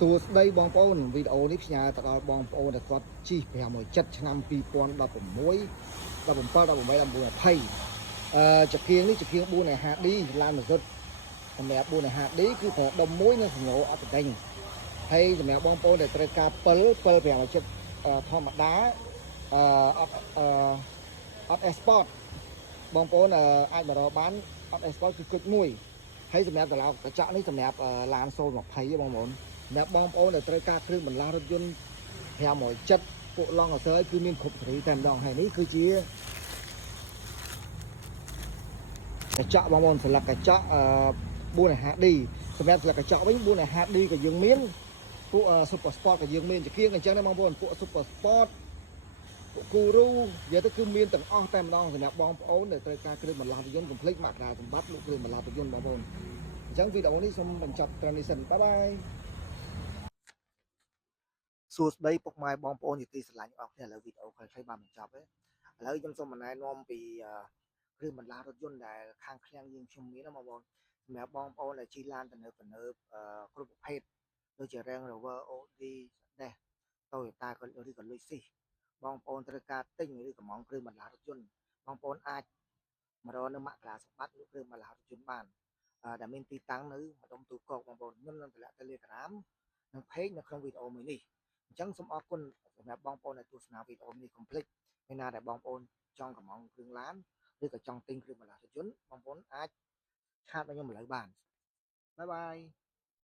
សួស្តីបងប្អូនវីដេអូនេះផ្ញើទៅដល់បងប្អូនដែលគាត់ជិះ507ឆ្នាំ2016 17 18 19 20ជាគៀងនេះជាគៀង 4.5D ឡានម៉ាស៊ុតសម្រាប់ 4.5D គឺប្រើដុំមួយនិងសំណោអត់ដេញហើយសម្រាប់បងប្អូនដែលត្រូវការពិល507ធម្មតាអត់ Export បងប្អូនអាចមករកបានអត់ Export គឺគុជមួយហើយសម្រាប់កញ្ចក់នេះសម្រាប់ឡាន020បងប្អូនសម្រាប់បងប្អូនដែលត្រូវការគ្រឿងបន្លាស់រថយន្ត507ពួកឡងអសើគឺមានគ្រប់សេរីតែម្ដងហើយនេះគឺជាកញ្ចក់បងប្អូនស្លឹកកញ្ចក់4.5D សម្រាប់ស្លឹកកញ្ចក់វិញ 4.5D ក៏យើងមានពួក Super Sport ក៏យើងមានជាគៀងអញ្ចឹងណាបងប្អូនពួក Super Sport គូរូនិយាយទៅគឺមានទាំងអស់តែម្ដងសម្រាប់បងប្អូនដែលត្រូវការគ្រឿងបន្លាស់រថយន្តកុំភ្លេចមករាសម្បត្តិលោកគ្រឿងបន្លាស់រថយន្តបងប្អូនអញ្ចឹងវីដេអូនេះសូមបញ្ចប់ត្រឹមនេះសិនបាយបាយសួស្តីពុកម៉ែបងប្អូនជាទីស្រឡាញ់អរគ្នាឥឡូវវីដេអូខ្លីៗបានបញ្ចប់ហើយឥឡូវខ្ញុំសូមណែនាំពីគ្រឿងបន្លាស់រថយន្តដែលខាងឃ្លាំងយើងខ្ញុំមានណាបងប្អូនសម្រាប់បងប្អូនដែលជិះឡានទំនើបគ្រប់ប្រភេទដូចជា Range Rover Audi Dash Toyota ក៏ឬក៏ Lexus បងប្អូនត្រូវការទិញឬកំងគ្រឿងបន្លាស់រថយន្តបងប្អូនអាចមករកនៅមករាសម្បត្តិលោកគ្រឿងបន្លាស់រថយន្តបានដែលមានទីតាំងនៅម្ដុំទូកកបងប្អូនខ្ញុំនឹងតម្លាក់ Telegram និង Page នៅក្នុងវីដេអូមួយនេះអញ្ចឹងសូមអរគុណសម្រាប់បងប្អូនដែលទស្សនាវីដេអូនេះកុំភ្លេចពេលណាដែលបងប្អូនចង់កំងគ្រឿងឡានឬក៏ចង់ទិញគ្រឿងបន្លាស់រថយន្តបងប្អូនអាចឆាតមកខ្ញុំឥឡូវបានបាយបាយ